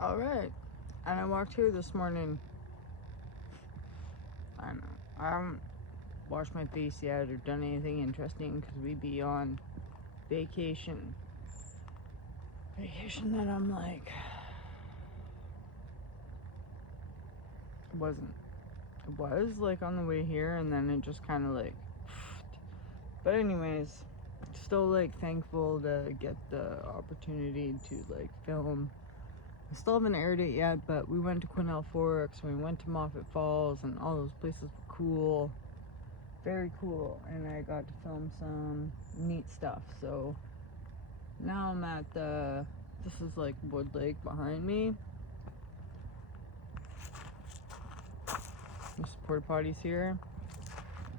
All right. And I walked here this morning. I know. I haven't washed my face yet or done anything interesting because we be on vacation. Vacation that I'm like, it wasn't. It was like on the way here and then it just kind of like, but anyways, still like thankful to get the opportunity to like film. I still haven't aired it yet, but we went to Quinnell Forks, we went to Moffat Falls, and all those places were cool. Very cool. And I got to film some neat stuff. So now I'm at this is like Wood Lake behind me. There's porta potties here.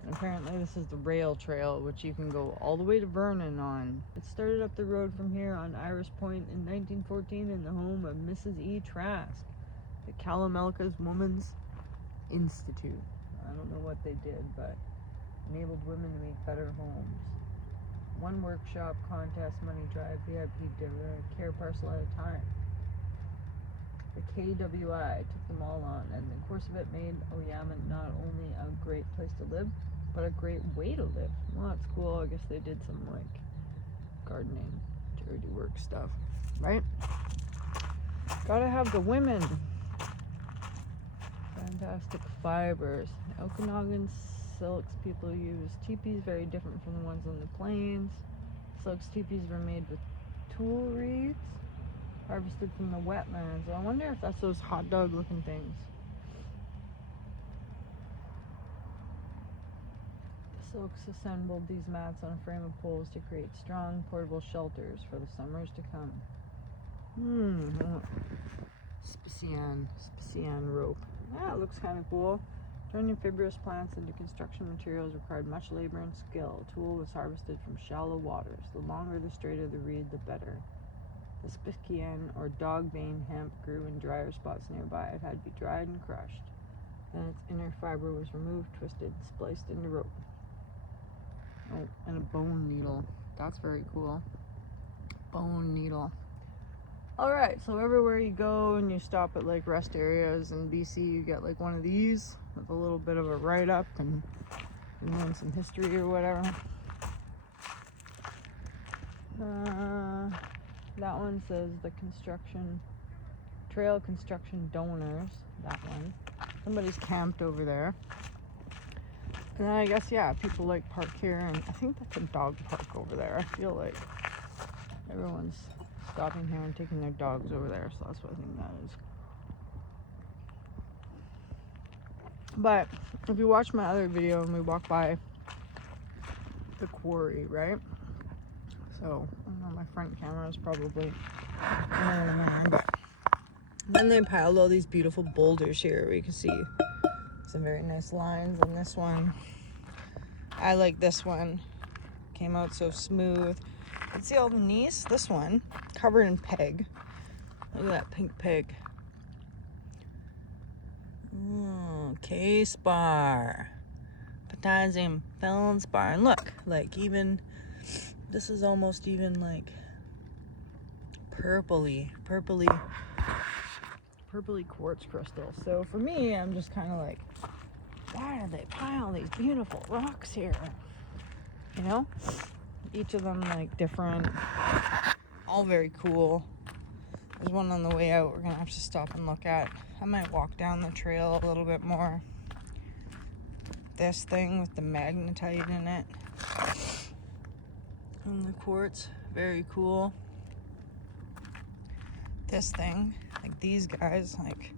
And apparently this is the rail trail, which you can go all the way to Vernon on. It started up the road from here on Iris Point in 1914 in the home of Mrs. E. Trask, the Calamelca's Women's Institute. I don't know what they did, but enabled women to make better homes. One workshop, contest, money drive, VIP dinner, care parcel at a time. The KWI took them all on, and the course of it made Oyama not only a great place to live, but a great way to live. Well, that's cool. I guess they did some like gardening, charity work stuff, right? Gotta have the women. Fantastic fibers. Okanagan silks people use. Teepees very different from the ones on the plains. Silks teepees were made with tulle reeds, harvested from the wetlands. I wonder if that's those hot dog looking things. The silks assembled these mats on a frame of poles to create strong portable shelters for the summers to come. Specian rope. Yeah, it looks kind of cool. Turning fibrous plants into construction materials required much labor and skill. Tulle was harvested from shallow waters. The longer the straighter the reed, the better. The Spiskian or dogbane hemp grew in drier spots nearby. It had to be dried and crushed. Then its inner fiber was removed, twisted, spliced into rope. Oh, and a bone needle. That's very cool. Bone needle. Alright, so everywhere you go and you stop at like rest areas in BC, you get like one of these with a little bit of a write-up and then some history or whatever. That one says the trail construction donors. That one. Somebody's camped over there. And then I guess, yeah, people like park here, and I think that's a dog park over there. I feel like everyone's stopping here and taking their dogs over there, so that's what I think that is. But if you watch my other video and we walk by the quarry, right? So, I don't know, my front camera is probably but then they piled all these beautiful boulders here where you can see some very nice lines on this one. I like this one. Came out so smooth. You can see all the gneiss. This one, covered in peg. Look at that pink peg. K-spar. Potassium feldspar. And look, like even, this is almost even like purpley quartz crystal. So for me, I'm just kind of like, why do they pile these beautiful rocks here? You know? Each of them like different, all very cool. There's one on the way out we're gonna have to stop and look at. I might walk down the trail a little bit more. This thing with the magnetite in it. And the quartz, very cool. This thing, like these guys, like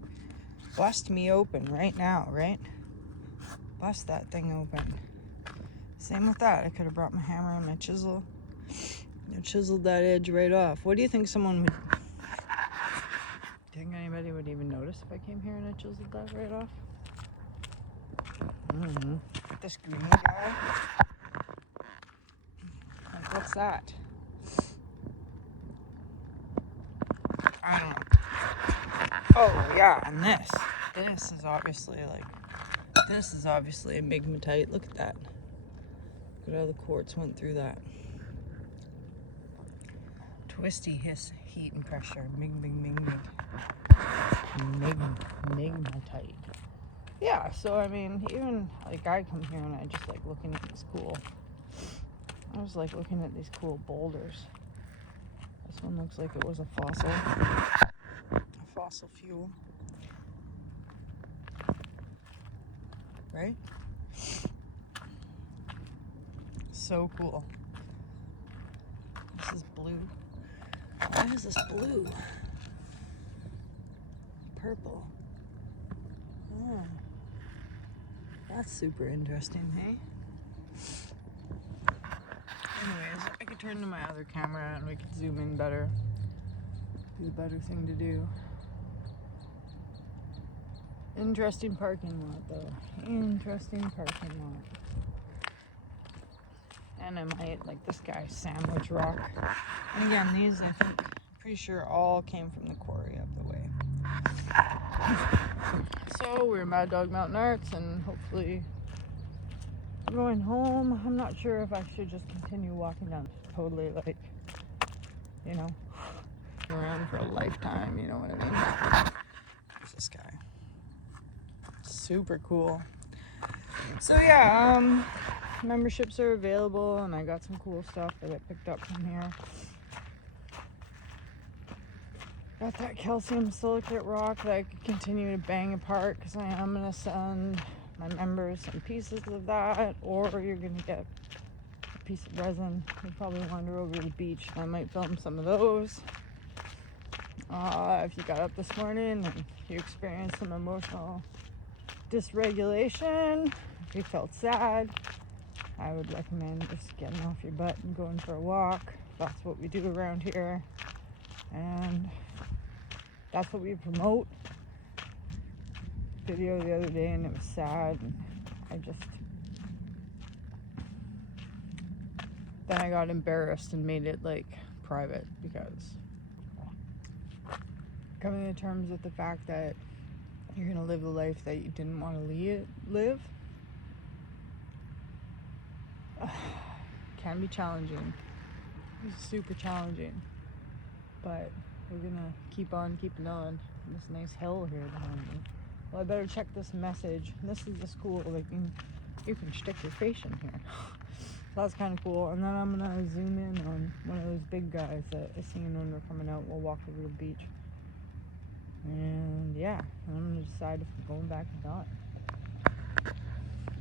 bust me open right now, right? Bust that thing open. Same with that. I could have brought my hammer and my chisel. I chiseled that edge right off. What do you think someone would... Do you think anybody would even notice if I came here and I chiseled that right off? This green guy. Like, what's that? I don't know. Oh, yeah, and this. This is obviously like... This is obviously a migmatite. Look at that. Look at how the quartz went through that. Twisty hiss, heat and pressure. Mig, mig, mig, mig. Migmatite. Yeah, so I mean, even like I come here and I just like looking at these cool. I was like looking at these cool boulders. This one looks like it was a fossil fuel, right? So cool. This is blue. Why is this blue? Purple. Oh, that's super interesting, hey? Anyways, I could turn to my other camera and we could zoom in better. Be the better thing to do. Interesting parking lot, though. Interesting parking lot. And I might like this guy's sandwich rock. And again, these I think, pretty sure all came from the quarry up the way. So we're Mad Dog Mountain Arts, and hopefully I'm going home. I'm not sure if I should just continue walking down. Totally like, you know, around for a lifetime, you know what I mean? There's this guy. Super cool. So yeah, memberships are available, and I got some cool stuff that I picked up from here. Got that calcium silicate rock that I could continue to bang apart, because I am going to send my members some pieces of that, or you're going to get a piece of resin. We'll probably wander over to the beach, and I might film some of those. If you got up this morning and you experienced some emotional dysregulation, if you felt sad, I would recommend just getting off your butt and going for a walk. That's what we do around here, and that's what we promote. Video the other day and it was sad, and then I got embarrassed and made it like private, because coming to terms with the fact that you're gonna live the life that you didn't want to live can be challenging. It's super challenging, but we're gonna keep on keeping on. This nice hill here behind me. Well, I better check this message. This is just cool. Like you can stick your face in here. So that's kind of cool. And then I'm gonna zoom in on one of those big guys that I seen when we're coming out. We'll walk over to the beach. And yeah, I'm gonna decide if I'm going back or not.